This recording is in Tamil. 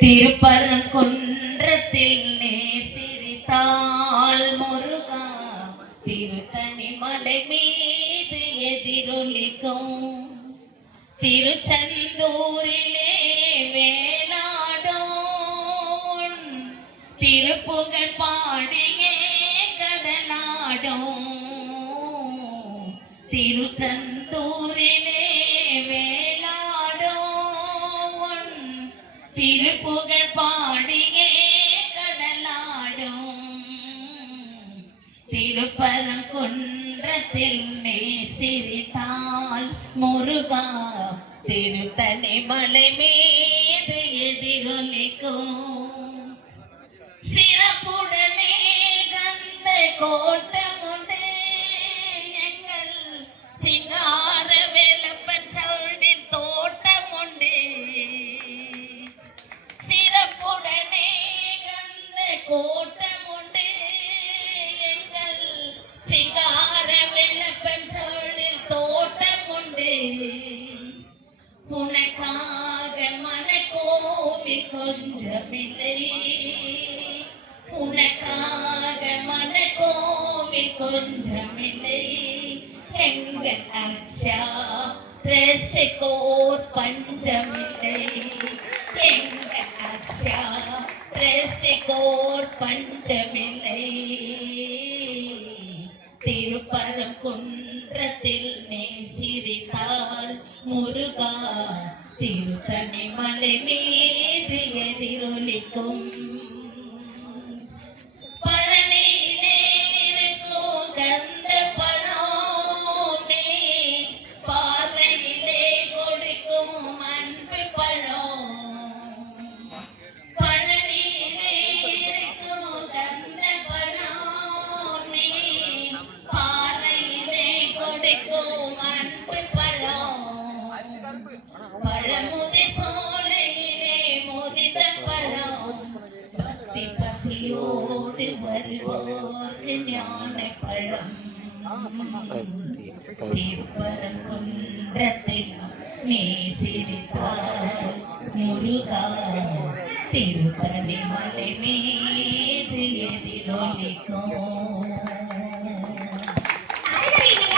திருப்பரங்குன்றத்தில் நீ சிரித்தாள் முருகா திருத்தணி மலை மீது எதிரொலிக்கும். திருச்செந்தூரிலே வேலாடும் திருப்புகழ் பாடியே கடலாடும். திருச்செந்தூரிலே வேலாடும் திருப்புகழ் பாடியே கடலாடும். திருப்பரம் குன்றத்தில் நீ சிரித்தால் முருகா திருத்தனி மலை மீது எதிரொலிக்கும். சிறப்புடனே கந்த கோட்டமுண்டே உனக்காக மனக்கோவி கொஞ்சமில்லை உனக்காக மனக்கோவி கொஞ்சமில்லை எங்க அச்சா ரசிக்கோர் பஞ்சமில்லை எங்க அச்சா ரசிக்கோர் பஞ்சமில்லை திருப்பரங்குன்றத்தில் நீ திருத்தணி மலை மீது எதிரொலிக்கும். பழனியிலே இருக்கும் கந்த பழம். ഭക്തിയോട് വരുവോർ ജ്ഞാനപ്പഴം തിരുപ്പരകുണ്ടത്തിൽ മേസിരിത്താൽ മുരുക. തിരുത്തലി മലമേത് എതിരൊലിക്കോ.